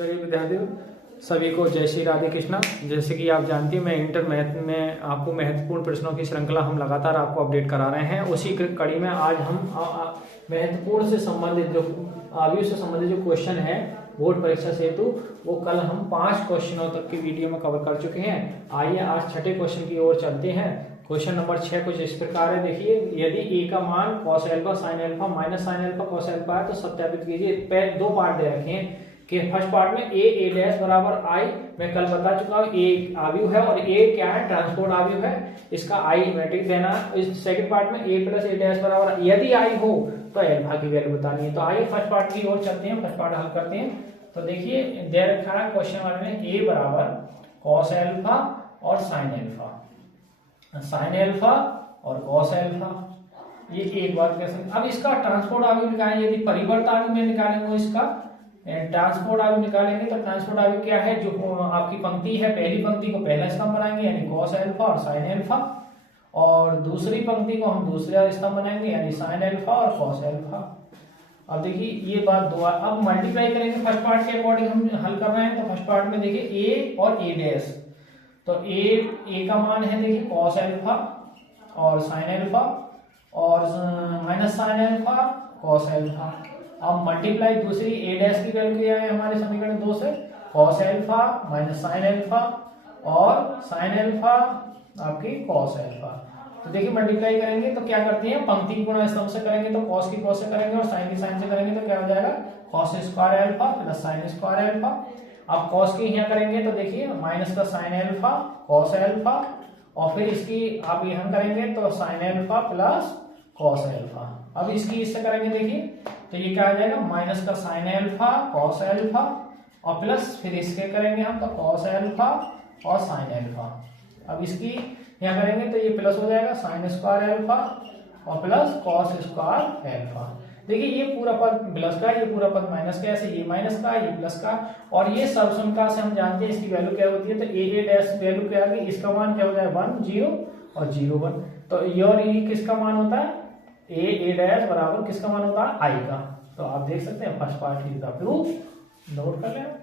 चलिए विद्यार्थियों, सभी को जय श्री राधे कृष्णा। जैसे कि आप जानते हैं, मैं इंटर मैथ में आपको महत्वपूर्ण प्रश्नों की श्रृंखला हम लगातार आपको अपडेट करा रहे हैं। उसी कड़ी में आज हम महत्वपूर्ण से संबंधित जो आयु से संबंधित जो क्वेश्चन है बोर्ड परीक्षा से हेतु, वो कल हम 5 क्वेश्चनों तक की वीडियो में कवर कर चुके हैं। आइए आज छठे क्वेश्चन की ओर चलते हैं। क्वेश्चन नंबर 6 कुछ इस प्रकार है। देखिए, यदि ए का मान cos alpha sin alpha minus sin alpha cos alpha है तो सत्यापित कीजिए। दो पार्ट दे रखे हैं कि फर्स्ट पार्ट में ए डैश बराबर आई, मैं कल बता चुका हूँ, ए आव्यूह है और ए क्या है, ट्रांसपोर्ट आव्यूह है, इसका आई मैट्रिक्स देना है। इस सेकंड पार्ट में ए प्लस ए डैश बराबर यदि आई हो तो अल्फा की वैल्यू बतानी है। तो आइए फर्स्ट पार्ट की ओर चलते हैं, फर्स्ट पार्ट हल करते हैं। तो देखिए दे रखा है क्वेश्चन वाले में ए बराबर cos अल्फा और sin अल्फा, sin अल्फा और cos अल्फा, ये एक बात कह सकते। अब इसका ट्रांसपोर्ट आव्यूह निकालेंगे, यदि परिवर्त आव्यूह में निकालेंगे इसका ट्रांसपोर्ट आव्यूह निकालेंगे तो ट्रांसपोर्ट आव्यूह क्या है, जो आपकी पंक्ति है पहली पंक्ति को पहला स्तंभ बनाएंगे यानी cos अल्फा और sin अल्फा, और दूसरी पंक्ति को हम दूसरा स्तंभ बनाएंगे यानी sin अल्फा और cos अल्फा। अब देखिए ये बात दो, अब मल्टीप्लाई करेंगे फर्स्ट पार्ट के अकॉर्डिंग हम हल कर रहे हैं। तो फर्स्ट पार्ट में देखिए ए और ए डैश, तो ए का मान है देखिए cos अल्फा और sin अल्फा और minus sin alpha cos alpha. अब मल्टीप्लाई दूसरी ए डैश की वैल्यू क्या है हमारे समीकरण 2 से, cos alpha minus sin alpha और sin अल्फा आपकी cos अल्फा। तो देखिए मल्टीप्लाई करेंगे तो क्या करते हैं, पंक्ति गुणा स्तंभ से करेंगे तो cos की cos से करेंगे और sin की sin से करेंगे तो क्या हो जाएगा, cos square alpha plus sin square alpha. अब cos की यहाँ करेंगे तो देखिए माइनस का sin अल्फा cos अल्फा और फिर इसकी आप यहाँ करेंगे तो sin alpha plus cos alpha. अब इसकी इससे करेंगे देखिए तो ये क्या आ जाएगा, माइनस का sin अल्फा cos अल्फा और प्लस फिर इसके करेंगे हम तो cos अल्फा और sin अल्फा। अब इसकी यहाँ करेंगे तो ये प्लस हो जाएगा sin स्क्वायर अल्फा और प्लस cos स्क्वायर अल्फा। देखिए ये पूरा पद प्लस का, ये पूरा पद माइनस का, ऐसे ये माइनस का ये प्लस का, और ये सर्वसम्मता से हम जानते हैं इसकी वैल्यू क्या होती है। तो ए डैश वैल्यू क्या आ गई, इसका मान क्या हो जाएगा 1 0 और 0 1। तो ये और ये किसका मान होता है, ए डैश बराबर किसका मान होता है, आई का। तो आप देख सकते हैं first part is the proof, note कर लें।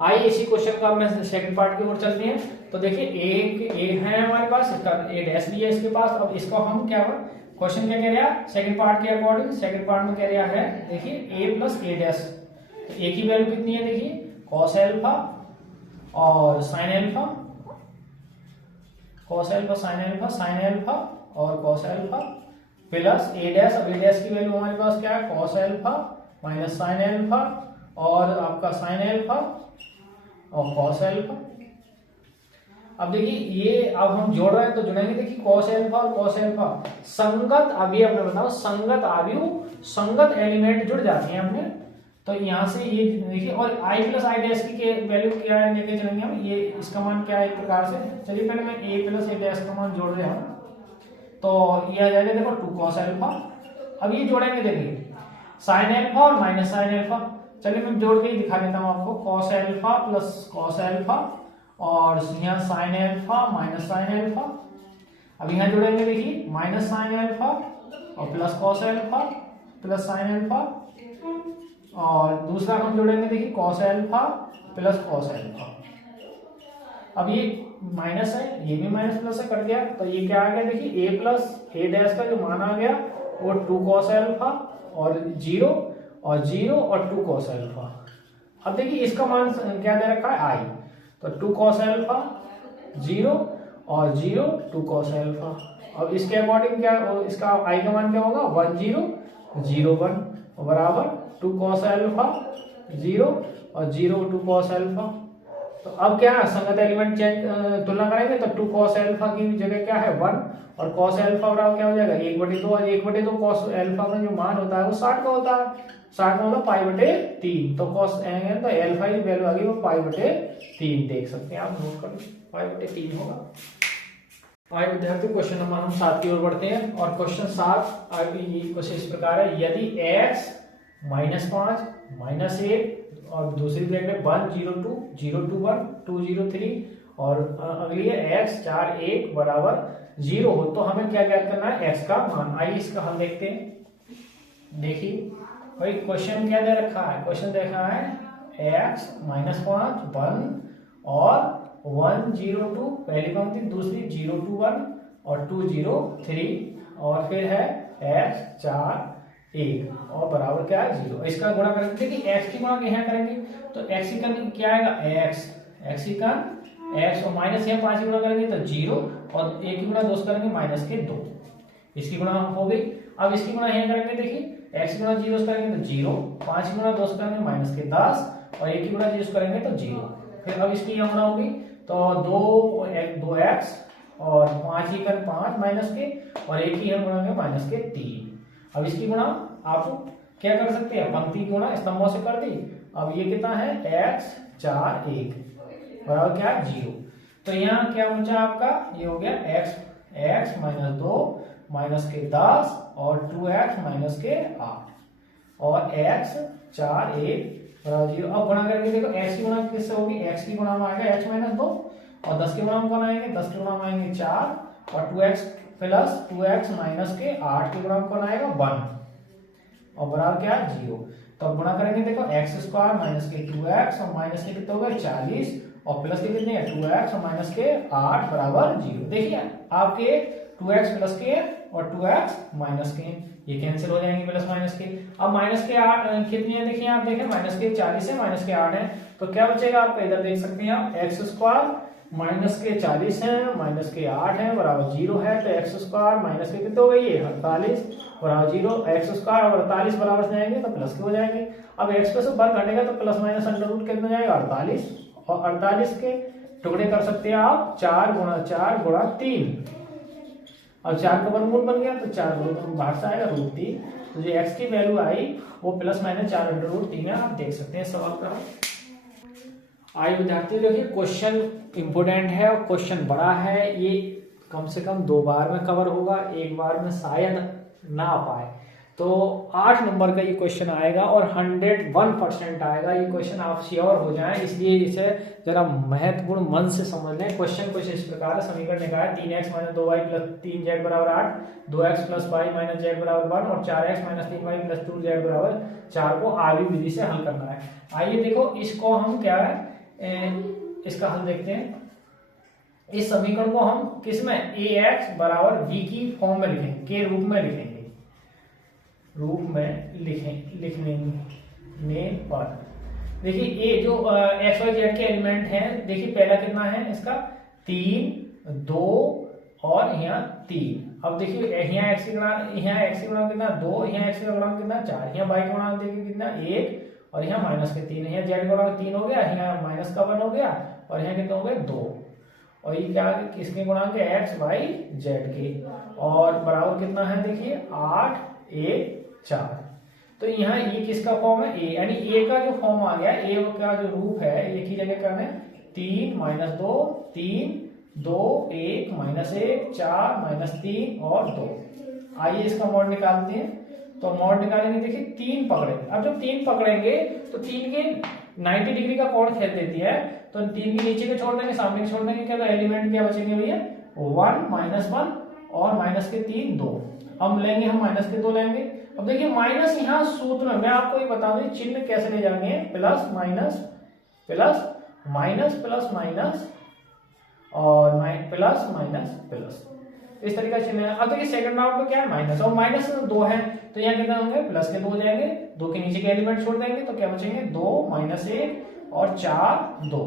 आइए इसी क्वेश्चन का मैं सेकंड पार्ट की ओर चलते हैं। तो देखिए ए है हमारे पास, इसका ए डैश भी है इसके पास। अब इसको हम क्या क्वेश्चन क्या कह रहा है, सेकंड पार्ट के अकॉर्डिंग सेकंड पार्ट में कह रहा है देखिए ए प्लस ए डैश। तो ए की वैल्यू कितनी है देखिए, cos अल्फा और sin alpha, cos alpha sin alpha और cos अल्फा प्लस ए डैश। अब ए डैश की वैल्यू हमारे पास क्या है, cos alpha minus sin alpha और आपका sin अल्फा और cos अल्फा। अब देखिए ये अब हम जोड़ रहे हैं तो जुड़ेंगे, देखिए cos अल्फा और cos अल्फा संगत अवयव में बताओ, संगत आव्यूह संगत एलिमेंट जुड़ जाते हैं हमने। तो यहाँ से ये देखिए, और i प्लस आई डैश की वैल्यू क्या है लेके चलेंगे हम, ये इसका मान क्या है एक प्रकार से। चलिए पहले मैं a प्लस ए डैश का मान जोड़ रहे हैं, तो ये आ जाएगा देखो 2 cos अल्फा। अब ये जोड़ेंगे देखिए sin अल्फा और माइनस sin अल्फा। चलिए मैं जोड़ के ही दिखा देता हूँ आपको, cos alpha plus cos alpha और यहाँ sin alpha minus sin alpha. अब यहाँ जोड़ेंगे देखिए माइनस sin अल्फा और plus cos alpha plus sin alpha, और दूसरा हम जोड़ेंगे देखिए cos alpha plus cos alpha. अब ये माइनस है, ये भी माइनस प्लस से कट गया, तो ये क्या आ गया देखिए a प्लस ए डैश का जो मान आ गया वो 2 cos अल्फा और 0 और 0 और 2 cos अल्फा। अब देखिए इसका मान क्या दे रखा है i, तो 2 cos अल्फा 0 और 0 2 cos अल्फा। अब इसके अकॉर्डिंग क्या इसका i का मान क्या होगा, 1 0 0 1 बराबर 2 cos अल्फा 0 और 0 2 cos अल्फा। तो अब क्या है, संगत एलिमेंट चेंज तुलना करेंगे तो 2 cos अल्फा की जगह क्या है 1 और cos अल्फा बराबर क्या हो जाएगा 1/2, और 1/2 cos अल्फा का जो मान होता है वो 60 का होता है, 60 का होता है π/3। तो cos तो अल्फा की वैल्यू आ गई वो π/3, देख सकते हैं आप, नोट कर π/3 होगा। आइए विद्यार्थियों क्वेश्चन नंबर हम 7 की ओर बढ़ते हैं, और क्वेश्चन 7 कुछ इस प्रकार है। यदि x -5 -1 और दूसरी ब्रैकेट 1 0 2 0 2 1 2 0 3 और अगली है x 4 1 बराबर 0 हो, तो हमें क्या ज्ञात करना है, x का मान। आइए इसका हल देखते हैं। देखिए भाई क्वेश्चन क्या दे रखा है, क्वेश्चन देखा है x -5 1 और 1 0 2 पहली पंक्ति, दूसरी 0 2 1 और 2 0 3 और फिर है x 4 1 और बराबर क्या है 0। इसका गुणा करेंगे, देखिए x की गुणा यहाँ करेंगे तो x की कन क्या आएगा x की कन x और माइनस यहाँ 5 की गुणा करेंगे तो 0 और 1 की गुणा 2 करेंगे माइनस के 2, इसकी गुणा हो गई। अब इसकी गुणा यहाँ करेंगे, देखिए x की गुणा 0 करेंगे तो 0, 5 की गुणा 2 करेंगे माइनस के 10 और 1 की गुणा 0 करेंगे तो 0। फिर अब इसकी यहाँ गुणा होगी तो 2x और 5 की कन 5 माइनस के और 1 की यहाँ गुणा माइनस के 3। अब इसकी गुणा आप क्या कर सकते हैं, पंक्ति की गुणा स्तंभों से कर दी। अब ये कितना है x 4 1 बराबर क्या है 0। तो यहाँ क्या बचा आपका, ये हो गया x -2 माइनस के 10 और 2x माइनस के 8 और x 4 1 बराबर 0। अब गुणा करके देखो x की गुणा किससे होगी, x की गुणा में आएगा x -2 और 10 के गुणा में कौन आएंगे, 10 के गुणा में आएंगे 4 और 2x प्लस 2x माइनस के 8 के गुणा में कौन आएगा 1 और बराबर क्या है 0। तो अब गुणा करेंगे, देखो x² माइनस के 2x और माइनस के कितने हो गए 40 और प्लस के कितने हैं 2x और माइनस के 8 बराबर 0। देखिए आपके 2x प्लस के और 2x माइनस के ये कैंसिल हो जाएंगे प्लस माइनस के। अब माइनस के 8 कितनी है, देखिए आप देखें माइनस के 40 है माइनस के 8 है तो क्या बचेगा आपका, इधर देख सकते हैं आप x² माइनस के 40 है माइनस के 8 है बराबर 0 है तो x² माइनस के कितने हो गई है 48 बराबर 0, x² और 48 बराबर से जाएंगे तो प्लस के हो जाएंगे। अब x पे से 1 घटेगा तो प्लस माइनस अंडर रूट कितना जाएगा 48 और 48 के टुकड़े कर सकते हैं आप 4 गुणा 3। अब 4 का वर्गमूल बन गया तो 4 बाहर से आएगा √3 तो जो x की वैल्यू आई वो प्लस माइनस 4 अंडर रूट 3 है। आप देख सकते हैं सवाल का। आइए विद्यार्थियों देखिए क्वेश्चन इंपोर्टेंट है और क्वेश्चन बड़ा है, ये कम से कम 2 बार में कवर होगा, एक बार में शायद ना आ पाए। तो 8 नंबर का ये क्वेश्चन आएगा और 101% आएगा ये क्वेश्चन, आप श्योर हो जाएं। इसलिए इसे जरा महत्वपूर्ण मन से समझ लें। क्वेश्चन कुछ इस प्रकार है, समीकरण निकाला है 3x - 2y + 3z बराबर 8, 2x + y - z बराबर 1 और 4x - 3y + 2z बराबर 4 को आर्य विधि से हल करना है। आइए देखो इसको हम क्या है इसका हल देखते हैं। इस समीकरण को हम किसमें ax बराबर b की फॉर्म में लिखेंगे, के रूप में लिखने पर देखिए ये जो एक्स वाई जेड के एलिमेंट हैं, देखिए पहला कितना है इसका 3 2 और यहाँ 3। अब देखिए यहाँ x की गुणा कितना 2, यहाँ x का गुणा कितना 4, यहाँ y का गुणा देखिए कितना 1 और यहाँ माइनस के 3 है, यहाँ z गुणा 3 हो गया, यहाँ माइनस का 1 हो गया और यहाँ कितना हो गया 2 और ये क्या किसके गुणांक है x y z के और बराबर कितना है देखिए 8 1 4। तो यहाँ ये किसका फॉर्म है a, यानी a का जो फॉर्म आ गया, a का जो रूप है एक ही जगह करना है 3 - 2 3 2 1 -1 4 -3 और 2। आइए इसका मॉड निकालते हैं। तो मॉड निकालेंगे, देखिए 3 पकड़े। अब जब 3 पकड़ेंगे तो 3 के 90 डिग्री का कोण खेल देती है तो 3 के नीचे के छोड़ देंगे सामने के छोड़ देंगे, क्या तो एलिमेंट क्या बचेंगे भैया 1 -1 और माइनस के 3 2। अब लेंगे हम माइनस के 2 लेंगे। अब देखिए माइनस यहाँ सूत्र में मैं आपको ये बता दूं चिन्ह कैसे ले जाएंगे, plus minus plus minus plus minus और प्लस माइनस प्लस, इस तरीके का चिन्ह है। अब देखिए सेकंड राउंड में क्या है माइनस और माइनस 2 है तो यहाँ कितना होंगे प्लस के 2 हो जाएंगे, 2 के नीचे के एलिमेंट छोड़ देंगे तो क्या बचेंगे 2 -1 और 4 2।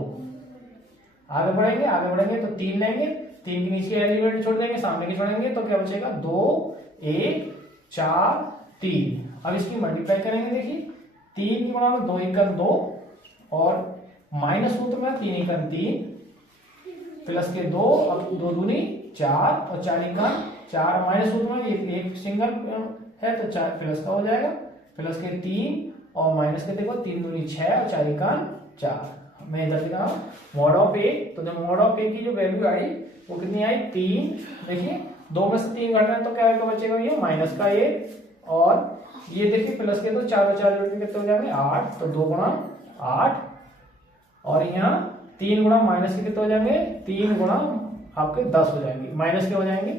आगे बढ़ेंगे तो 3 लेंगे, 3 के नीचे के एलिमेंट छोड़ देंगे सामने के छोड़ेंगे तो क्या बचेगा 2 1 4 3। अब इसकी मल्टीप्लाई करेंगे, देखिए 3 की गुणा में 2 × 2 और माइनस सूत्र में 3 × 3 प्लस के 2, अब 2 दूनी 4 और 4 × 4 माइनस सूत्र में एक सिंगल है तो 4 प्लस का हो जाएगा, प्लस के 3 और माइनस के देखो 3 दूनी 6 और 4 × 4। मैं इधर लिखा मॉड ऑफ a, तो जब मॉड ऑफ a की जो वैल्यू आई वो कितनी आई 3। देखिए 2 में से 3 घट रहा है तो क्या बचेगा ये माइनस का 1 और ये देखिए प्लस के तो 4 और 4 जोड़ के कितने हो जाएंगे 8, तो 2 × 8 और यहाँ 3 गुणा माइनस के कितने हो जाएंगे 3 गुणा आपके 10 हो जाएंगे, माइनस के हो जाएंगे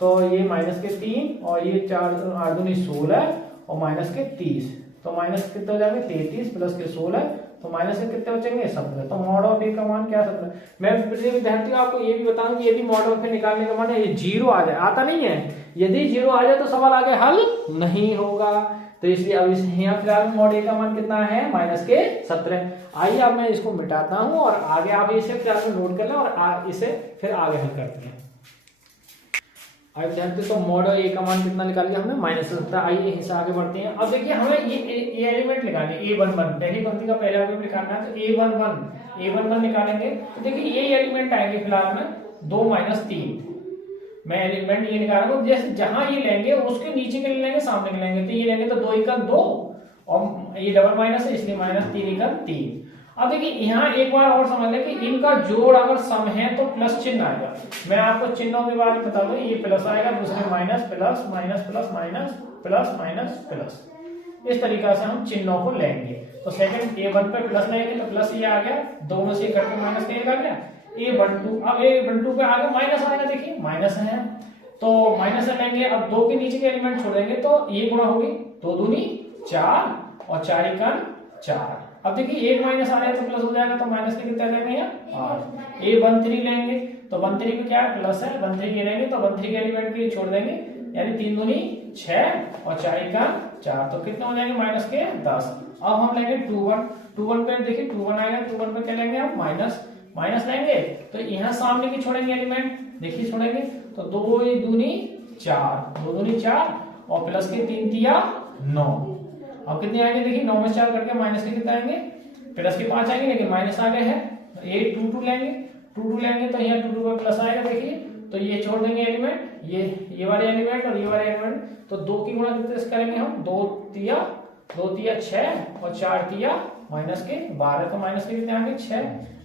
तो ये माइनस के 3 और ये 4 8 दूनी 16 और माइनस के 30, तो माइनस कितने हो जाएंगे 33 प्लस के 16, तो माइनस के कितने बचेंगे 17। तो मॉड ऑफ ए का मान क्या 17। मैं विद्यार्थियों आपको ये भी बताऊं कि यदि मॉड ऑफ ए निकालने का मान है ये जीरो आ जाए, आता नहीं है, यदि जीरो आ जाए तो सवाल आगे हल नहीं होगा। तो इसलिए अब यहाँ फिलहाल मॉड ए का मान कितना है माइनस के 17। आइए अब मैं इसको मिटाता हूं और आगे आप इसे फिलहाल नोट कर लें और इसे फिर आगे हल करते हैं। अब जानते तो मॉड ए का मान कितना निकाल लिया हमने -17। आइए हिस्सा आगे बढ़ते हैं। अब देखिए हमें ये एलिमेंट निकालने a11 पहली पंक्ति का पहला एलिमेंट निकालना है, तो a11 निकालेंगे। तो देखिए ये एलिमेंट आएंगे फिलहाल में 2 - 3। मैं एलिमेंट ये निकाल रहा हूँ, जैसे जहां ये लेंगे उसके नीचे के लेंगे सामने के लेंगे, तो ये लेंगे तो 2 × 2 और ये डबल माइनस है इसलिए -3 × 3। अब देखिए यहाँ एक बार और समझ लें कि इनका जोड़ अगर सम है तो प्लस चिन्ह आएगा। मैं आपको चिन्हों के बारे में बता दूं, ये प्लस आएगा, दूसरे minus plus minus plus minus plus minus plus, इस तरीका से हम चिन्हों को लेंगे। तो सेकंड a1 पे प्लस लेंगे तो प्लस ये आ गया, दो में से कट के माइनस का 1 आ गया, a12। अब a12 पे आगे माइनस आएगा, देखिए माइनस है तो माइनस लेंगे। अब 2 के नीचे के एलिमेंट छोड़ देंगे तो ये गुणा होगी 2 दूनी 4 और 4 × 4। अब देखिए एक माइनस आ रहा है तो प्लस हो जाएगा, तो माइनस के कितने लेंगे यहाँ 8। a13 लेंगे तो 13 पे क्या है प्लस है, 13 ये लेंगे तो 13 के एलिमेंट के लिए छोड़ देंगे, यानी 3 दूनी 6 और 4 × 4, तो कितने हो जाएंगे माइनस के 10। अब हम लेंगे 21 पे, देखिए 21 आएगा, 21 पे क्या लेंगे हम माइनस लेंगे, तो यहाँ सामने की छोड़ेंगे एलिमेंट, देखिए छोड़ेंगे तो 2 दूनी 4 और प्लस के 3 तिया 9। अब कितने आएंगे देखिए 9 में 4 करके माइनस के कितने आएंगे, प्लस के 5 आएंगे, लेकिन माइनस आ गए हैं। a22 लेंगे, 22 लेंगे तो यहाँ 22 पे प्लस आएगा, देखिए तो ये छोड़ देंगे एलिमेंट, ये वाले एलिमेंट और ये वाले एलिमेंट, तो 2 की गुणा कितने करेंगे हम, 2 तिया 6 और 4 तिया माइनस के 12, तो माइनस के कितने आएंगे 6।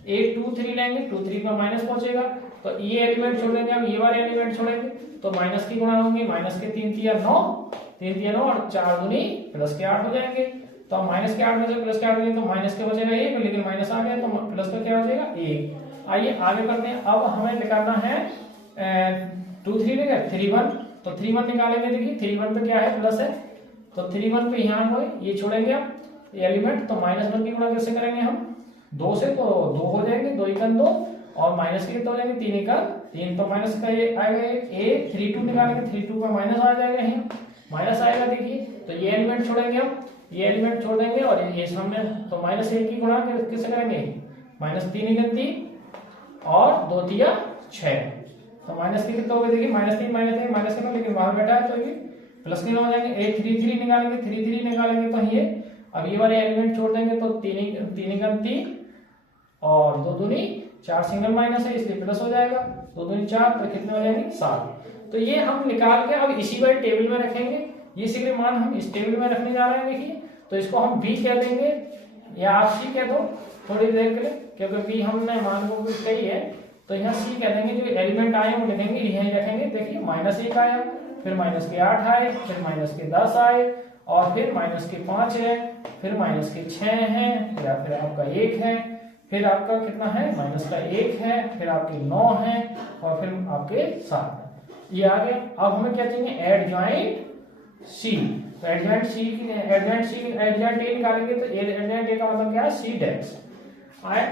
a23 लेंगे, 23 पे माइनस पहुंचेगा, तो ये एलिमेंट छोड़ेंगे, हम ये वाले एलिमेंट छोड़ेंगे, तो माइनस की गुणा होंगे, माइनस के 3 तिया 9 और 4 दूनी प्लस के 8 हो जाएंगे। तो माइनस के 8 में से प्लस के 8 हो जाएंगे तो माइनस के बचेगा 1, लेकिन माइनस आ गया तो प्लस का क्या हो जाएगा 1। आइए आगे करते हैं। अब हमें निकालना है 2 3 लेंगे 3 1, तो 3 1 निकालेंगे। देखिए 3 1 पे क्या है प्लस है, तो 3 1 पे यहाँ हुए ये छोड़ेंगे आप एलिमेंट, तो -1 की गुणा कैसे करेंगे हम 2 से, तो 2 हो जाएंगे, 2 × 2 और माइनस के कितने हो जाएंगे 3 × 3, तो माइनस का ये आएगा a32 निकालेंगे, 32 का माइनस आ जाएगा, यहाँ माइनस आएगा। देखिए तो ये एलिमेंट छोड़ेंगे हम, ये एलिमेंट छोड़ देंगे और ये सामने, तो -1 की गुणा किससे करेंगे -3 × 3 और 2 तिया 6, तो माइनस के कितने हो गए देखिए -3 माइनस के, लेकिन बाहर बैठा है तो ये प्लस के हो जाएंगे। a33 निकालेंगे, 33 निकालेंगे तो ये अब ये वाले एलिमेंट छोड़ देंगे, तो 3 × 3 और 2 दूनी 4, सिंगल माइनस है इसलिए प्लस हो जाएगा, 2 दूनी 4, तो कितने हो जाएंगे 7। तो ये हम निकाल के अब इसी वाले टेबल में रखेंगे, ये सभी मान हम इस टेबल में रखने जा रहे हैं। देखिए तो इसको हम b कह देंगे या आप c कह दो थोड़ी देर के लिए, क्योंकि b हमने मान को कही है, तो यहाँ c कह देंगे। जो एलिमेंट आए वो लिखेंगे, यहीं रखेंगे। देखिए -1 आया, फिर -8 आए, फिर -10 आए, और फिर -5 है, फिर -6 है, फिर आपका 1 है, फिर आपका कितना है -1 है, फिर आपके 9 है और फिर आपके 7 है। ये आ गया। अब हमें क्या चाहिए एडजॉइंट सी, तो एडजॉइंट ए निकालेंगे, तो एडजॉइंट ए का मतलब क्या है c' आए,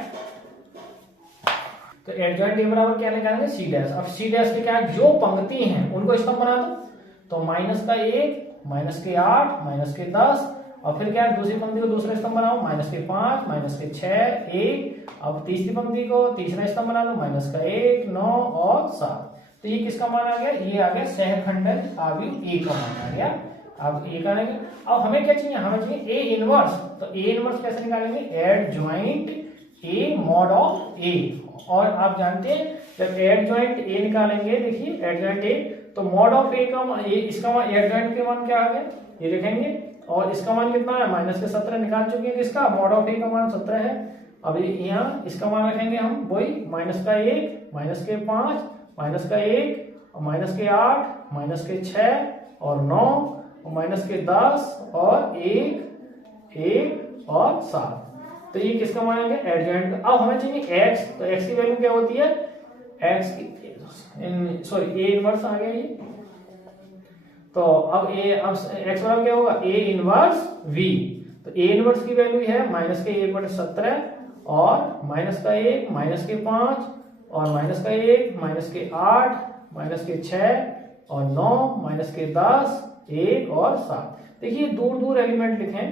तो एडजॉइंट ए बराबर क्या निकालेंगे c'। अब c' के क्या है, जो पंक्ति हैं उनको स्तंभ बना दो, तो -1 -8 -10, और फिर क्या है दूसरी पंक्ति को दूसरा स्तंभ बनाओ, -5 -6 1, अब तीसरी पंक्ति को तीसरा स्तंभ बना लो, -1 9 और 7। तो ये किसका मान आ गया, ये आ गया सहखंडन अवयव ए का मान आ गया। अब ए का लेंगे। अब हमें क्या चाहिए, हमें चाहिए ए इनवर्स, तो ए इनवर्स कैसे निकालेंगे, एडजॉइंट ए मॉड ऑफ ए। और आप जानते हैं जब एडजॉइंट ए निकालेंगे, देखिए एडजॉइंट ए, तो मॉड ऑफ ए का इसका मान एडजॉइंट के मान क्या आ गया ये लिखेंगे, और इसका मान कितना है -17 निकाल चुके हैं, किसका मॉड ऑफ ए का मान 17 है। अब यहाँ इसका मान रखेंगे हम वही -1 -5 -1 और -8 -6 और 9 और -10 और 1 और 7। तो ये किसका मान आ गया एडजॉइंट। अब हमें चाहिए x, तो x की वैल्यू क्या होती है, ए इनवर्स आ गया ये। तो अब x बराबर क्या होगा a इनवर्स v, तो ए इनवर्स की वैल्यू है माइनस के 1/17 और माइनस का 1, माइनस के 5 और माइनस का 1, माइनस के 8, माइनस के 6 और 9, माइनस के 10, 1 और 7। देखिए दूर दूर एलिमेंट लिखे,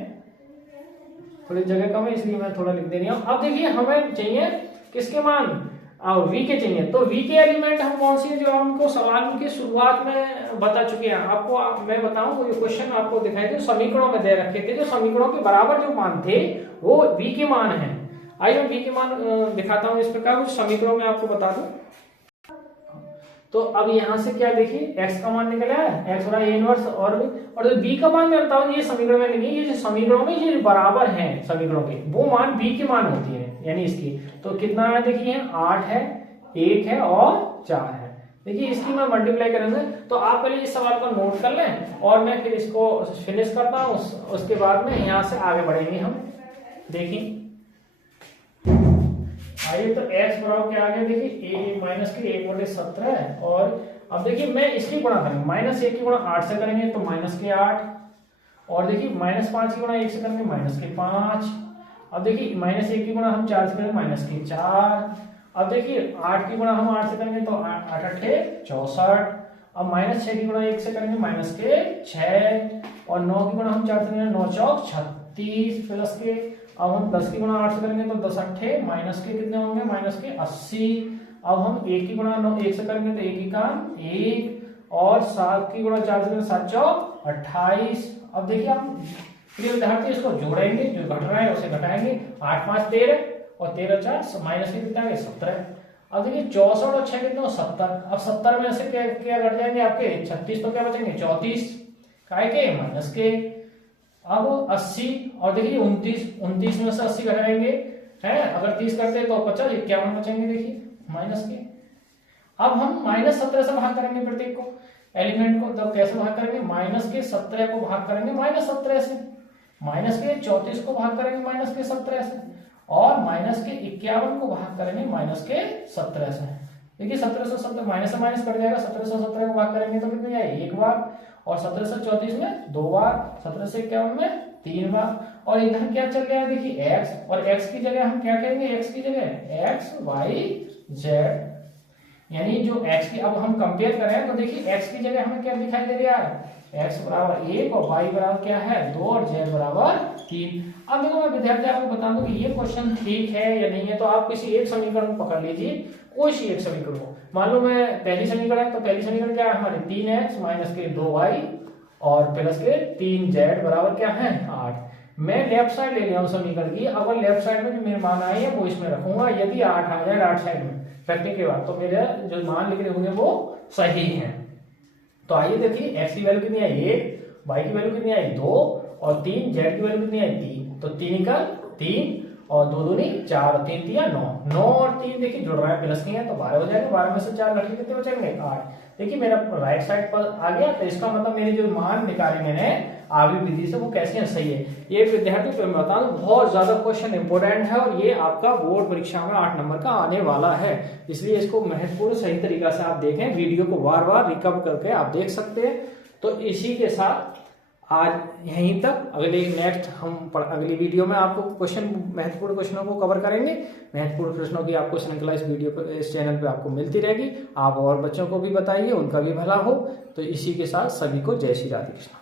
थोड़ी जगह कम है इसलिए मैं थोड़ा लिख दे रही हूँ। अब देखिए हमें चाहिए किसके मान, और v के चाहिए। तो v के एलिमेंट हम कौन सी है जो हमको सवाल की शुरुआत में बता चुके हैं। आपको मैं बताऊं, ये क्वेश्चन आपको दिखाई दे समीकरणों में दे रखे थे, जो समीकरणों के बराबर जो मान थे वो v के मान है। आइए v के मान दिखाता हूं इस प्रकार, कुछ समीकरणों में आपको बता दूं। तो अब यहाँ से क्या देखिए x का मान निकला है, x बराबर a इनवर्स, और जो b का मान मैं बताऊं ये समीकरण में नहीं, ये जो समीकरणों में ये बराबर हैं समीकरणों के, वो मान b के मान होती है यानी इसकी। तो कितना है देखिए 8 है, 1 है और 4 है। देखिए इसकी मैं मल्टीप्लाई करेंगे, तो आप पहले इस सवाल को नोट कर लें और मैं फिर इसको फिनिश करता हूँ, उसके बाद में यहाँ से आगे बढ़ेंगे हम। देखिए आइए, तो x बराबर क्या आ गया देखिए a माइनस के 1/17, और अब देखिए मैं इसकी गुणा करेंगे, माइनस 1 की गुणा 8 से करेंगे तो माइनस के 8, और देखिए माइनस 5 की गुणा 1 से करेंगे माइनस के 5। अब देखिए माइनस 1 की गुणा हम 4 से करेंगे माइनस के 4। अब देखिए 8 की गुणा हम 8 से करेंगे तो 8 8 64। अब माइनस 6 की गुणा 1 से करेंगे माइनस के 6, और 9 की गुणा हम 4 से करेंगे 9 चौक 36 प्लस के। अब हम 10 की गुणा 8 से करेंगे तो 10 8 माइनस के कितने होंगे, माइनस के 80। अब हम 1 की गुणा 1 से करेंगे तो 1 का 1, और 7 की गुणा 4 से करेंगे 7 चौक 28। अब देखिए हम विद्यार्थी इसको जोड़ेंगे, जो घट रहा है उसे घटाएंगे, 8 5 13 और 13 4 माइनस के कितना है 17। अब देखिए 64 और 6 कितने 70। अब 70 में से क्या घट जाएंगे आपके 36, तो क्या बचेंगे 34 काय के माइनस के। अब 80 और देखिए 29 में से 80 घटाएंगे है, अगर 30 करते हैं तो 50 51 बचेंगे देखिए माइनस के। अब हम -17 से भाग करेंगे प्रत्येक को, एलिमेंट को, तो कैसे भाग करेंगे, माइनस के 17 को भाग करेंगे -17 से, माइनस के 34 को भाग करेंगे माइनस के 17 से, और माइनस के 51 को भाग करेंगे माइनस के 17 से। देखिए 17 से 17 माइनस से माइनस कट जाएगा, 17 से 17 को भाग करेंगे तो कितनी आएगी 1 बार, और 17 से 34 में 2 बार, 17 से 51 में 3 बार। और इधर क्या चल रहा है देखिए x, और x की जगह हम क्या करेंगे, x की जगह x y z, यानी जो x की, अब हम कंपेयर करें तो देखिए x की जगह हमें क्या दिखाई दे रहा है, x बराबर 1 और y बराबर क्या है 2 और z बराबर 3। अब देखो मैं विद्यार्थी आपको बता दूं कि ये क्वेश्चन ठीक है या नहीं है, तो आप किसी एक समीकरण को पकड़ लीजिए, कोई सी एक समीकरण को। मान लो मैं पहली समीकरण है, तो पहली समीकरण क्या है हमारे 3x माइनस के 2y और प्लस के 3z बराबर क्या है 8। मैं लेफ्ट साइड ले लिया हूं समीकरण की, अगर लेफ्ट साइड में जो मेरे मान आए हैं वो इसमें रखूंगा, यदि 8 आ जाए राइट साइड में रखने के बाद, तो मेरे जो मान लिख रहे होंगे वो सही है। तो आइए देखिए x की वैल्यू कितनी आई 1, y की वैल्यू कितनी आई 2 और 3, z की वैल्यू कितनी आई 3। तो 3 का 3 और 2 दूनी 4 और 3 3 9, 9 और 3 देखिए जुड़ रहा है प्लस नहीं है तो 12 हो जाएगा, 12 में से 4 घट के कितने बचेंगे 8। देखिए मेरा राइट साइड पर आ गया, तो इसका मतलब मेरे जो मान निकाले मैंने आवी विधि से वो कैसे हैं सही है। ये विद्यार्थी को मैं बता दूं बहुत ज्यादा क्वेश्चन इंपोर्टेंट है, और ये आपका बोर्ड परीक्षा में 8 नंबर का आने वाला है, इसलिए इसको महत्वपूर्ण सही तरीका से आप देखें, वीडियो को बार बार रिकवर करके आप देख सकते हैं। तो इसी के साथ आज यहीं तक, अगली वीडियो में आपको महत्वपूर्ण क्वेश्चनों को कवर करेंगे। महत्वपूर्ण प्रश्नों की आपको श्रृंखला इस वीडियो पर, इस चैनल पे आपको मिलती रहेगी। आप और बच्चों को भी बताइए, उनका भी भला हो। तो इसी के साथ सभी को जय श्री राधे कृष्ण।